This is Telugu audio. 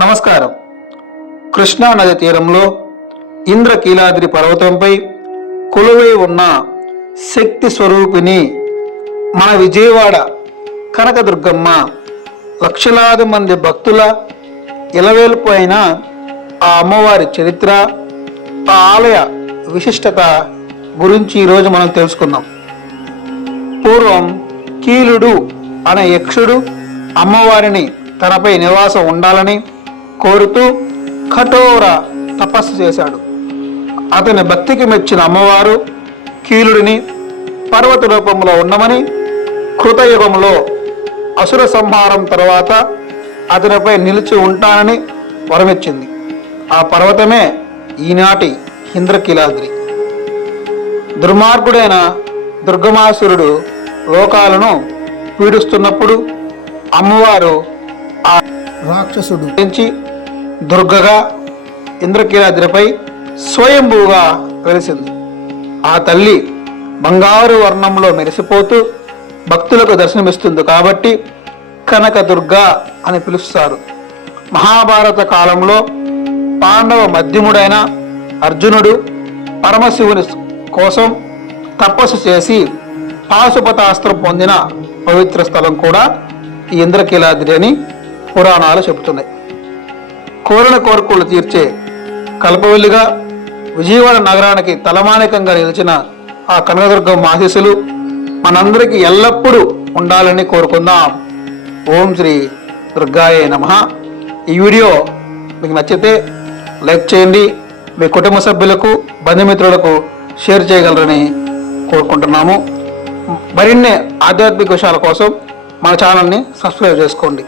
నమస్కారం. కృష్ణా నది తీరంలో ఇంద్రకీలాద్రి పర్వతంపై కొలువై ఉన్న శక్తి స్వరూపిణి మన విజయవాడ కనకదుర్గమ్మ లక్షలాది మంది భక్తుల ఇలవేల్పు అయిన ఆ అమ్మవారి చరిత్ర, ఆ ఆలయ విశిష్టత గురించి ఈరోజు మనం తెలుసుకుందాం. పూర్వం కీలుడు అనే యక్షుడు అమ్మవారిని తనపై నివాసం ఉండాలని కోరుతూ కఠోర తపస్సు చేశాడు. అతని భక్తికి మెచ్చిన అమ్మవారు కీలుడిని పర్వత రూపంలో ఉండమని, కృతయుగంలో అసుర సంహారం తర్వాత అతనిపై నిలిచి ఉంటానని వరమిచ్చింది. ఆ పర్వతమే ఈనాటి ఇంద్రకీలాద్రి. దుర్మార్గుడైన దుర్గమాసురుడు లోకాలను పీడిస్తున్నప్పుడు అమ్మవారు ఆ రాక్షసుడు నుంచి దుర్గగా ఇంద్రకీలాద్రిపై స్వయంభూగా వెలిసింది. ఆ తల్లి బంగారు వర్ణంలో మెరిసిపోతూ భక్తులకు దర్శనమిస్తుంది కాబట్టి కనకదుర్గ అని పిలుస్తారు. మహాభారత కాలంలో పాండవ మధ్యముడైన అర్జునుడు పరమశివుని కోసం తపస్సు చేసి పాశుపతాస్త్రం పొందిన పవిత్ర స్థలం కూడా ఈ ఇంద్రకీలాద్రి అని పురాణాలు చెబుతున్నాయి. కోరిన కోరికలు తీర్చే కల్పవల్లిగా విజయవాడ నగరానికి తలమానికంగా నిలిచిన ఆ కనకదుర్గమ్మ ఆశీస్సులు మనందరికీ ఎల్లప్పుడూ ఉండాలని కోరుకుందాం. ఓం శ్రీ దుర్గాయే నమః. ఈ వీడియో మీకు నచ్చితే లైక్ చేయండి, మీ కుటుంబ సభ్యులకు బంధుమిత్రులకు షేర్ చేయగలరని కోరుకుంటున్నాము. మరిన్ని ఆధ్యాత్మిక విషయాల కోసం మన ఛానల్ని సబ్స్క్రైబ్ చేసుకోండి.